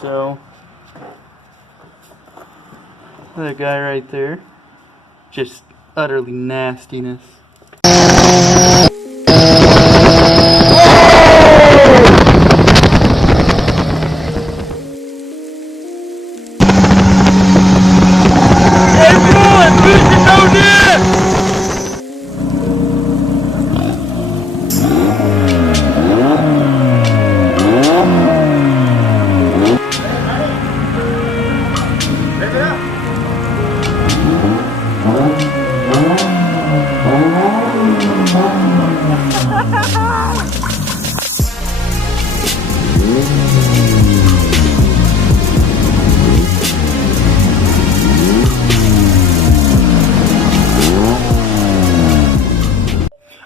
So that guy right there, just utterly nastiness.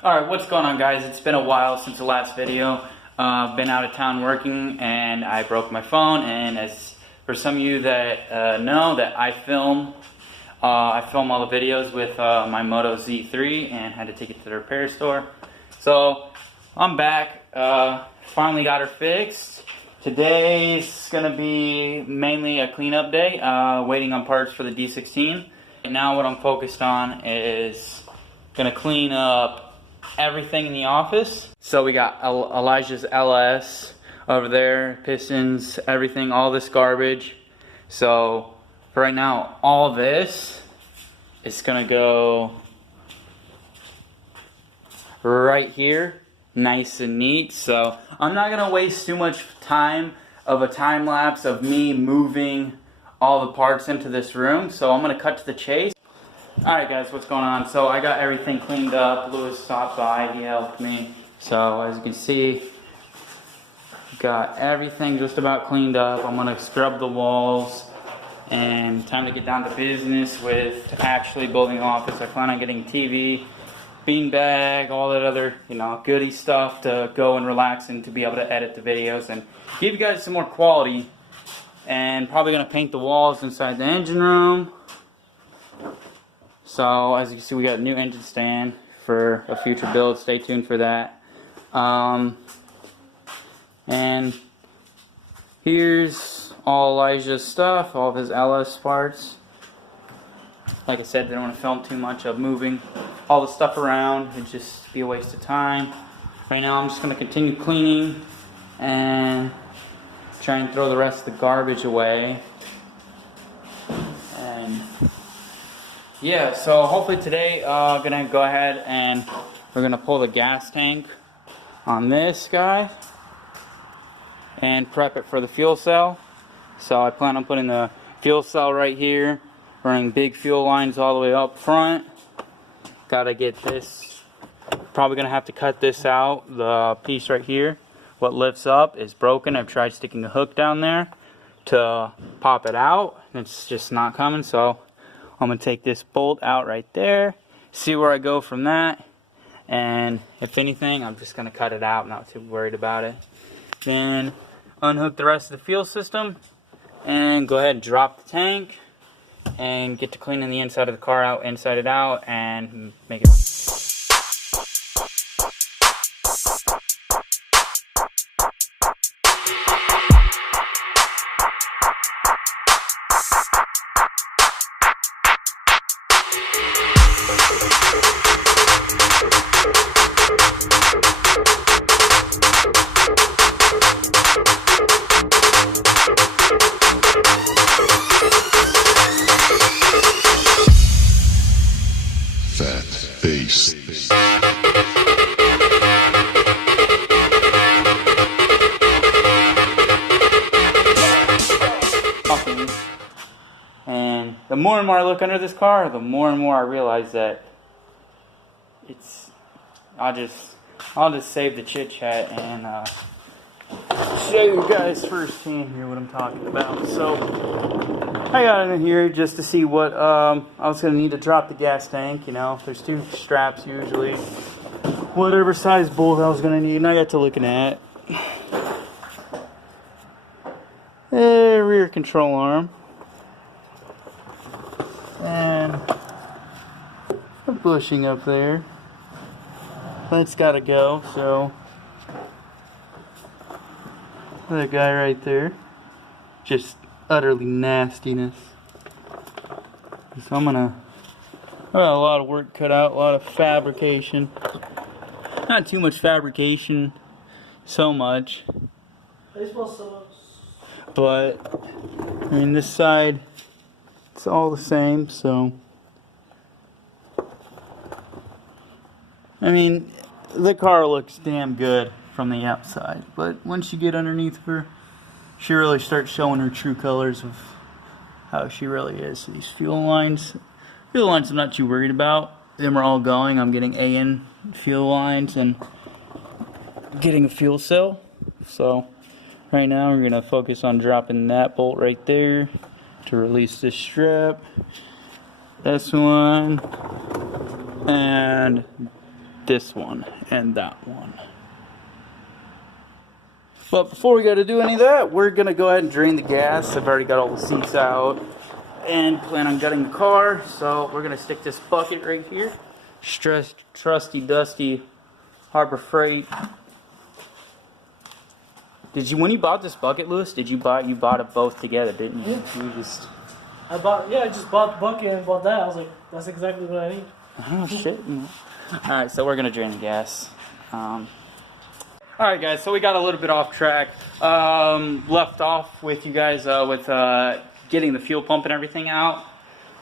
Alright, what's going on, guys? It's been a while since the last video. Been out of town working and I broke my phone, and as for some of you that know that I film all the videos with my Moto Z3 and had to take it to the repair store. So I'm back, finally got her fixed. Today's gonna be mainly a cleanup day, waiting on parts for the D16. And now what I'm focused on is gonna clean up everything in the office. So we got Elijah's LS over there, pistons, everything, all this garbage. So for right now, all this is gonna go right here, nice and neat. So I'm not gonna waste too much time of a time lapse of me moving all the parts into this room. So I'm gonna cut to the chase. Alright guys, what's going on? So I got everything cleaned up. Louis stopped by, he helped me. So as you can see, got everything just about cleaned up. I'm gonna scrub the walls and time to get down to business with actually building an office. I plan on getting TV, beanbag, all that other, goody stuff to go and relax and to be able to edit the videos and give you guys some more quality. And probably gonna paint the walls inside the engine room. So as you can see, we got a new engine stand for a future build. Stay tuned for that. And here's all Elijah's stuff, all of his LS parts. Like I said, didn't want to film too much of moving all the stuff around. It'd just be a waste of time. Right now I'm just going to continue cleaning and try and throw the rest of the garbage away. And yeah, so hopefully today I'm going to go ahead and we're going to pull the gas tank on this guy and prep it for the fuel cell. So I plan on putting the fuel cell right here, running big fuel lines all the way up front. Gotta get this, probably going to have to cut this out. The piece right here, what lifts up, is broken. I've tried sticking a hook down there to pop it out. It's just not coming, so I'm going to take this bolt out right there, see where I go from that, and if anything, I'm just going to cut it out, not too worried about it. Then unhook the rest of the fuel system, and go ahead and drop the tank, and get to cleaning the inside of the car out, inside it out, and make it... Fat face. And the more and more I look under this car, the more and more I realize that I'll just save the chit chat and show you guys firsthand here what I'm talking about. So I got in here just to see what I was going to need to drop the gas tank. There's two straps usually, whatever size bolt I was going to need, and I got to looking at a rear control arm and a bushing up there. That's got to go. So that guy right there, just utterly nastiness. So I'm gonna, a lot of work cut out, a lot of fabrication. Not too much fabrication, so much. But, I mean, this side, it's all the same, so. I mean, the car looks damn good from the outside, but once you get underneath her, she really starts showing her true colors of how she really is. These fuel lines I'm not too worried about. Them are all going. I'm getting AN fuel lines and getting a fuel cell. So right now we're gonna focus on dropping that bolt right there to release this strip. This one and this one and that one. But before we go to do any of that, we're gonna go ahead and drain the gas. I've already got all the seats out and plan on gutting the car. So we're gonna stick this bucket right here. Trusty, dusty Harbor Freight. When you bought this bucket, Lewis, you bought it both together, didn't you? Yeah. You just... I just bought the bucket and bought that. I was like, that's exactly what I need. Oh shit. Alright, so we're gonna drain the gas. Alright guys, so we got a little bit off track. Left off with you guys with getting the fuel pump and everything out.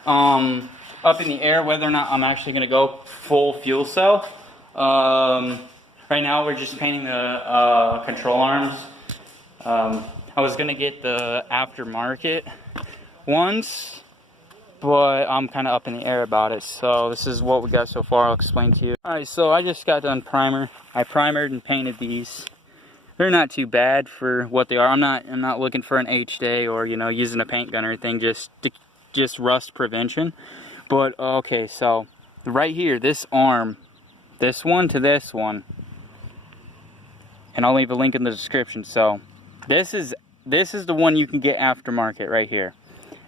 Up in the air whether or not I'm actually gonna go full fuel cell. Right now we're just painting the control arms. I was gonna get the aftermarket ones, but I'm kind of up in the air about it. So this is what we got so far. I'll explain to you. Alright, so I just got done primer. I primered and painted these. They're not too bad for what they are. I'm not looking for an H-day or, you know, using a paint gun or anything, just rust prevention. But okay, so right here, this arm, this one to this one, and I'll leave a link in the description. So this is the one you can get aftermarket right here.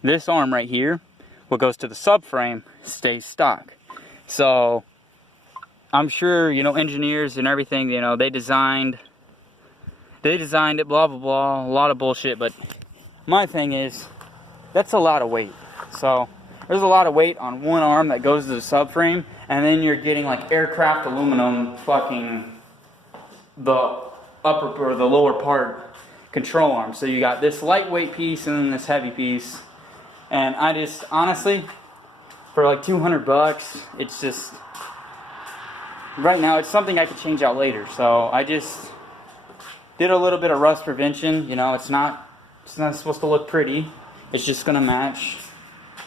This arm right here, what goes to the subframe, stays stock. So I'm sure, you know, engineers and everything, you know, they designed it, blah blah blah, a lot of bullshit. But my thing is, that's a lot of weight. So there's a lot of weight on one arm that goes to the subframe, and then you're getting like aircraft aluminum fucking the upper or the lower part control arm. So you got this lightweight piece and then this heavy piece. And I just, honestly, for like $200, it's just, right now, it's something I could change out later. So I just did a little bit of rust prevention. You know, it's not supposed to look pretty. It's just gonna match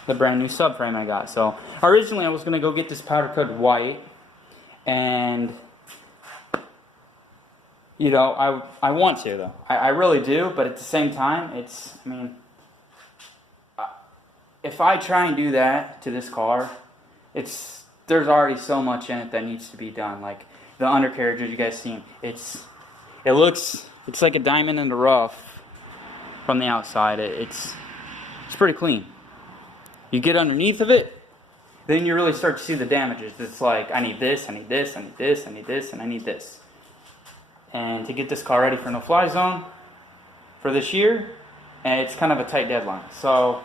the brand new subframe I got. So originally I was gonna go get this powder coated white, and you know, I want to though. I really do, but at the same time, I mean, if I try and do that to this car, there's already so much in it that needs to be done. Like the undercarriage, as you guys seen, it's like a diamond in the rough from the outside. It's pretty clean. You get underneath of it, then you really start to see the damages. It's like, I need this, I need this, I need this, I need this, and I need this. And to get this car ready for no fly zone for this year, and it's kind of a tight deadline. So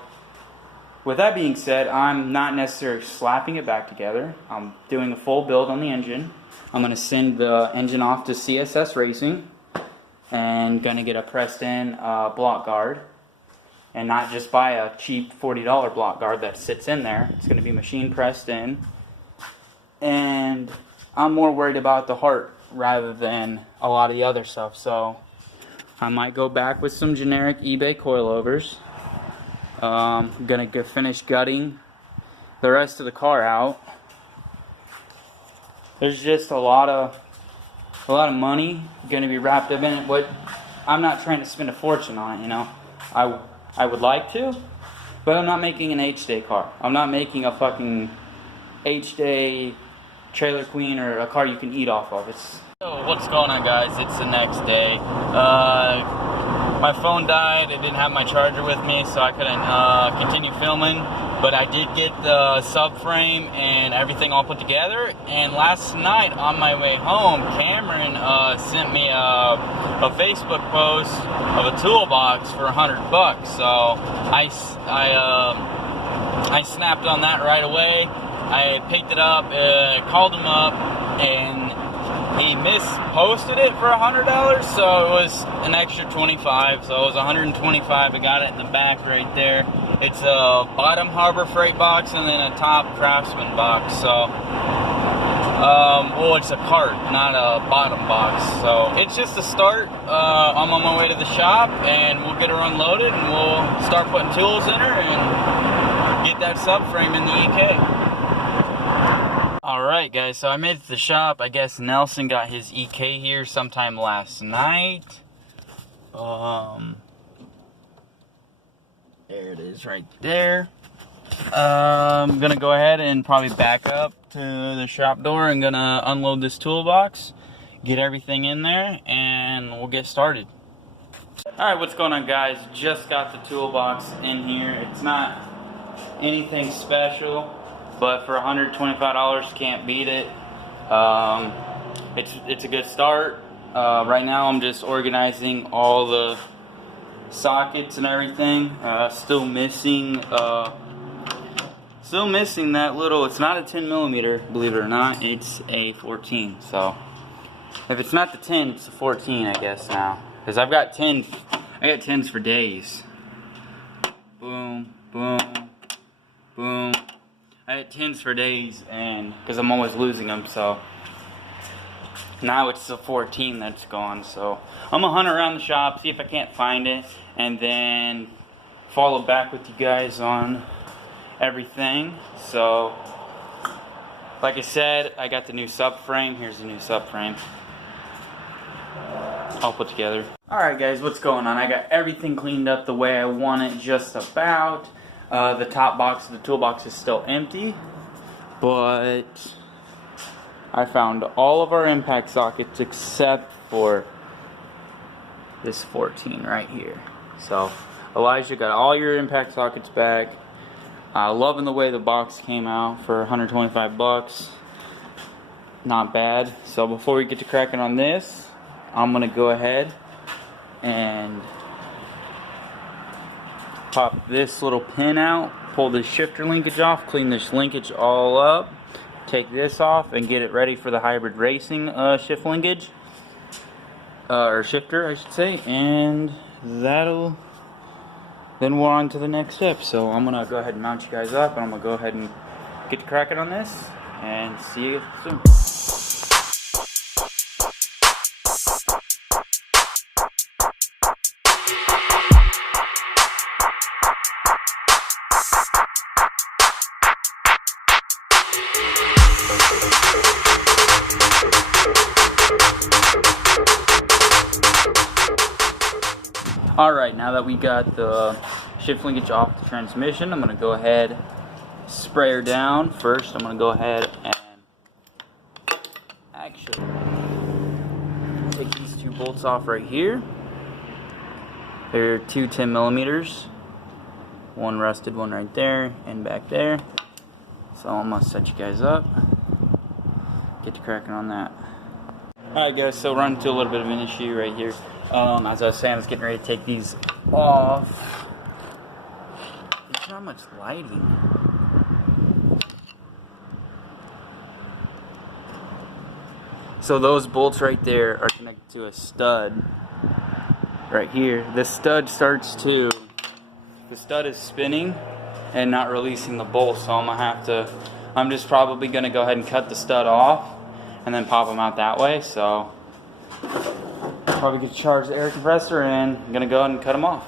with that being said, I'm not necessarily slapping it back together. I'm doing a full build on the engine. I'm going to send the engine off to CSS Racing and going to get a pressed in block guard, and not just buy a cheap $40 block guard that sits in there. It's going to be machine pressed in, and I'm more worried about the heart rather than a lot of the other stuff. So I might go back with some generic eBay coilovers. I'm gonna finish gutting the rest of the car out. There's just a lot of money gonna be wrapped up in it. But I'm not trying to spend a fortune on it, you know. I would like to, but I'm not making an H-Day car. I'm not making a fucking H-Day Trailer Queen or a car you can eat off of. So what's going on, guys? It's the next day. my phone died. I didn't have my charger with me, so I couldn't continue filming. But I did get the subframe and everything all put together. And last night on my way home, Cameron sent me a Facebook post of a toolbox for $100. So I snapped on that right away. I picked it up, called him up, and he misposted it for $100, so it was an extra $25, so it was $125. I got it in the back right there. It's a bottom Harbor Freight box and then a top Craftsman box. So, well, it's a cart, not a bottom box. So it's just a start. I'm on my way to the shop, and we'll get her unloaded, and we'll start putting tools in her and get that subframe in the EK. Alright guys, so I made it to the shop. I guess Nelson got his EK here sometime last night. There it is right there. I'm gonna go ahead and probably back up to the shop door and gonna unload this toolbox, get everything in there, and we'll get started. Alright, what's going on guys? Just got the toolbox in here. It's not anything special, but for $125, can't beat it. It's a good start. Right now I'm just organizing all the sockets and everything. Still missing that little, it's not a 10mm, believe it or not, it's a 14. So if it's not the 10, it's the 14, I guess now. Because I've got 10, I got 10s for days. Boom, boom, boom. I had 10s for days, and because I'm always losing them, so now it's the 14 that's gone. So I'm gonna hunt around the shop, see if I can't find it, and then follow back with you guys on everything. So like I said, I got the new subframe. Here's the new subframe all put together. Alright guys, what's going on? I got everything cleaned up the way I want it, just about. The top box of the toolbox is still empty, but I found all of our impact sockets except for this 14 right here. So Elijah got all your impact sockets back. Loving the way the box came out for $125. Not bad. So before we get to cracking on this, I'm gonna go ahead and pop this little pin out, pull the shifter linkage off, clean this linkage all up, take this off, and get it ready for the hybrid racing shift linkage, or shifter I should say, and then we're on to the next step. So I'm gonna go ahead and mount you guys up, and I'm gonna go ahead and get to cracking on this, and see you soon. Alright, now that we got the shift linkage off the transmission, I'm going to go ahead, spray her down. First, I'm going to go ahead and actually take these two bolts off right here. They're two 10mm. One rusted, one right there, and back there. So I'm going to set you guys up. Get to cracking on that. Alright guys, so run into a little bit of an issue right here. As I was saying, I was getting ready to take these off. There's not much lighting. So those bolts right there are connected to a stud right here. The stud is spinning and not releasing the bolt, so I'm just probably gonna go ahead and cut the stud off and then pop them out that way. So probably get to charge the air compressor, and I'm gonna go ahead and cut them off.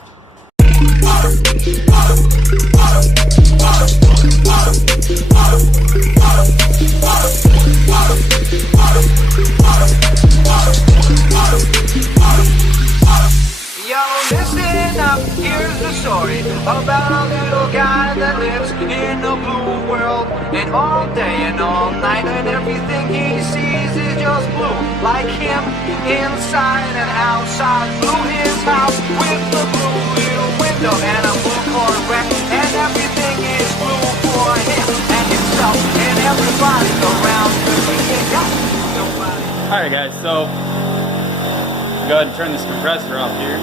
Yo, listen up, here's the story about a little guy that lives in a blue world, and all day and all night, and everything he sees is just blew like him inside and outside. Blew his house with the blue little window and a blue Corvette, and everything is blue for him and himself and everybody around, 'cause he ain't got nobody. Alright guys, so go ahead and turn this compressor off here.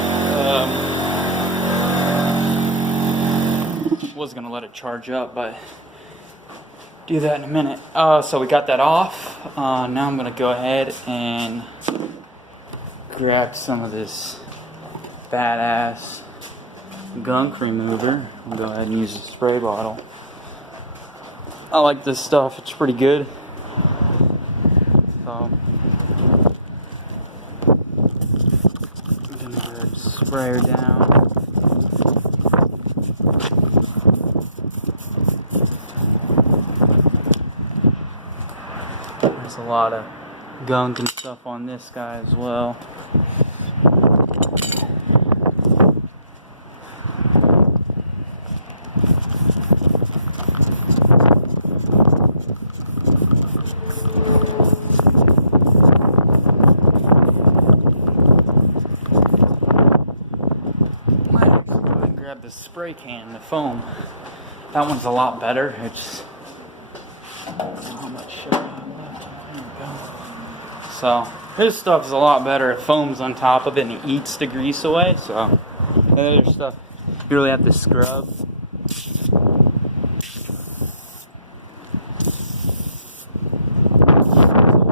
Was gonna let it charge up, but do that in a minute. So we got that off. Now I'm gonna go ahead and grab some of this badass gunk remover. I'll go ahead and use a spray bottle. I like this stuff, it's pretty good. So I'm gonna grab the sprayer down. There's a lot of gunk and stuff on this guy as well. Might actually go ahead and grab the spray can, the foam. That one's a lot better. It's I don't know how much sugar I have left. There we go. So this stuff is a lot better. It foams on top of it and it eats the grease away. So the other stuff you really have to scrub. So we'll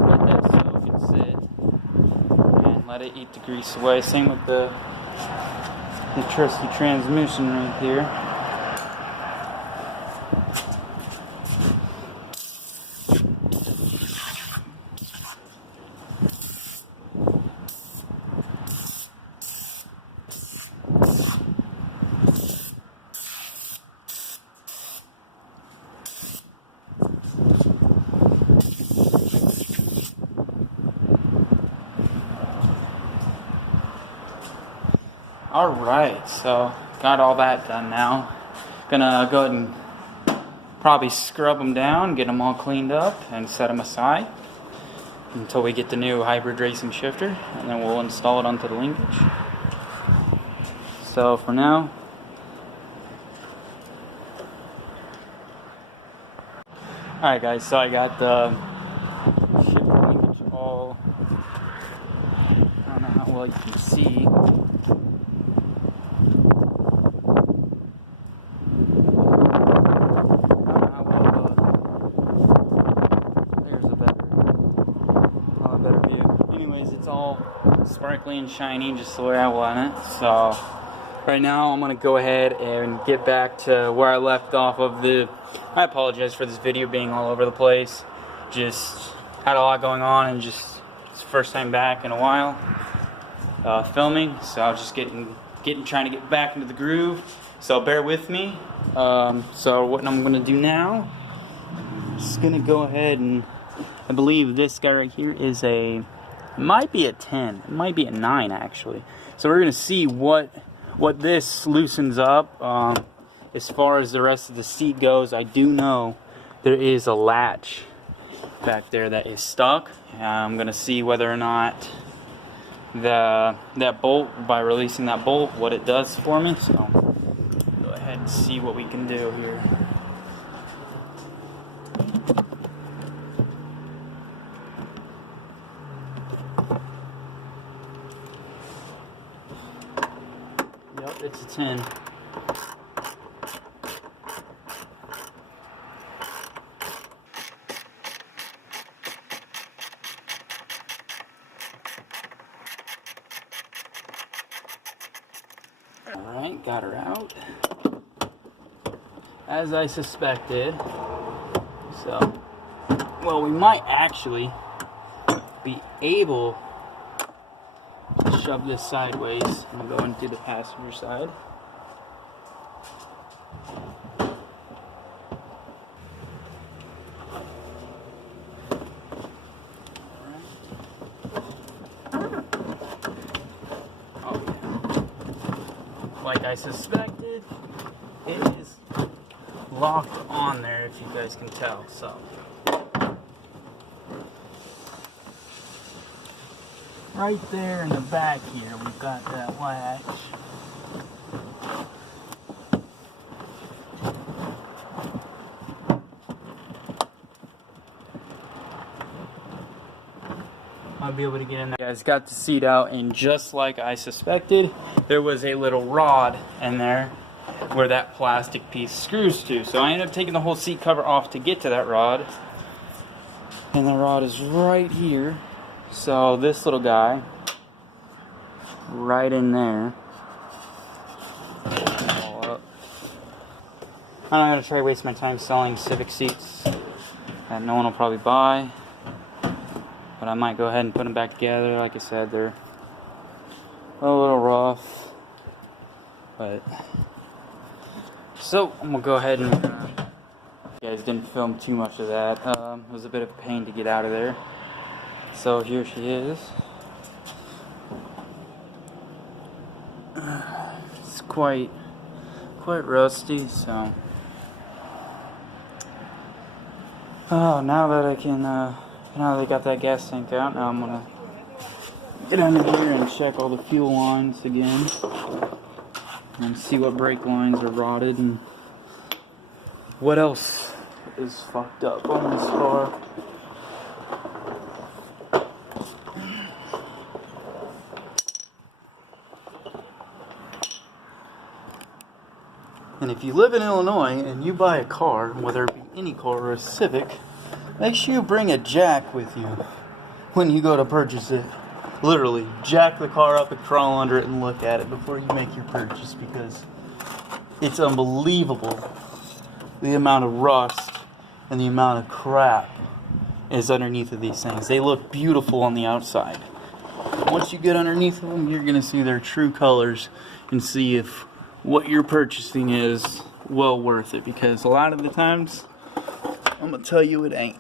let that soak and sit and let it eat the grease away. Same with the trusty transmission right here. Alright, so got all that done now. Gonna go ahead and probably scrub them down, get them all cleaned up, and set them aside until we get the new hybrid racing shifter, and then we'll install it onto the linkage. So for now, alright guys, so I got the shifter linkage all, I don't know how well you can see. It's all sparkly and shiny just the way I want it. So right now I'm gonna go ahead and get back to where I left off of I apologize for this video being all over the place. Just had a lot going on and just it's the first time back in a while filming. So I was just trying to get back into the groove. So bear with me. So what I'm gonna do now, I'm just gonna go ahead and I believe this guy right here is might be a 10, it might be a 9 actually. So we're gonna see what this loosens up. As far as the rest of the seat goes, I do know there is a latch back there that is stuck. I'm gonna see whether or not that bolt, by releasing that bolt, what it does for me. So go ahead and see what we can do here. Yep, it's a 10. Alright, got her out. As I suspected. So, well, we might actually be able to shove this sideways and go into the passenger side. Like I suspected, it is locked on there, if you guys can tell. So right there in the back here, we've got that latch. I'll be able to get in there. You guys got the seat out, and just like I suspected, there was a little rod in there where that plastic piece screws to. So I ended up taking the whole seat cover off to get to that rod. And the rod is right here. So this little guy, right in there. All up. I'm not going to try to waste my time selling Civic seats that no one will probably buy. But I might go ahead and put them back together. Like I said, they're a little rough. But so I'm gonna go ahead and you guys didn't film too much of that. It was a bit of a pain to get out of there. So here she is. It's quite rusty. So now that I can now they got that gas tank out, now I'm gonna get under here and check all the fuel lines again and see what brake lines are rotted and what else is fucked up on this car. And if you live in Illinois and you buy a car, whether it be any car or a Civic, make sure you bring a jack with you when you go to purchase it. Literally, jack the car up and crawl under it and look at it before you make your purchase, because it's unbelievable the amount of rust and the amount of crap is underneath of these things. They look beautiful on the outside. Once you get underneath of them, you're going to see their true colors and see if what you're purchasing is well worth it, because a lot of the times, I'm going to tell you it ain't.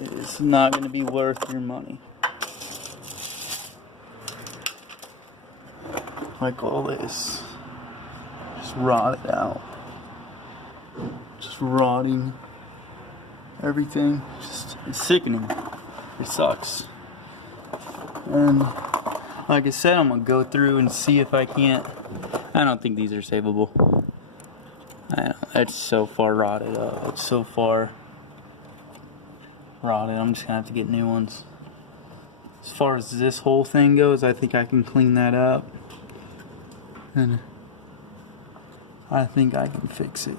It's not going to be worth your money. Like all this. Just rotted out. Just rotting. Everything. It's sickening. It sucks. And like I said, I'm going to go through and see if I can't. I don't think these are savable. I know, it's so far rotted up. It's so far rotted. I'm just going to have to get new ones. As far as this whole thing goes, I think I can clean that up. And I think I can fix it.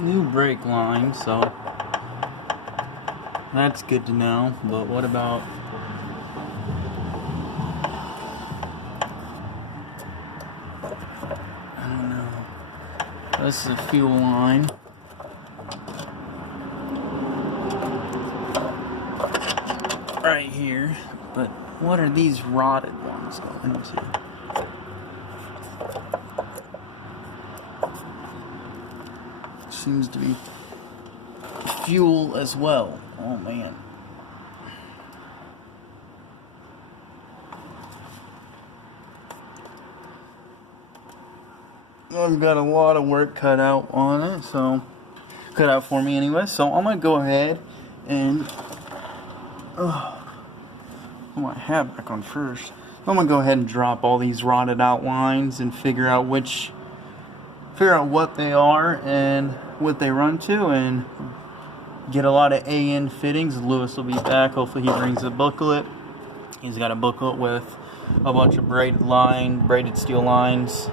New brake line, so that's good to know. But what about I don't know. This is a fuel line. Right here. But what are these rotted ones going to? Seems to be fuel as well. Oh man. I've got a lot of work cut out on it, so cut out for me anyway. So I'm gonna go ahead and put my hat back on first. I'm gonna go ahead and drop all these rotted out lines and figure out what they are and what they run to, and get a lot of AN fittings. Lewis will be back. Hopefully he brings a booklet. He's got a booklet with a bunch of braided steel lines,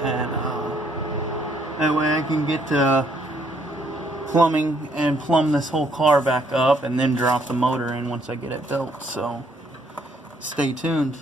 and that way I can get to plumbing and plumb this whole car back up, and then drop the motor in once I get it built. So stay tuned.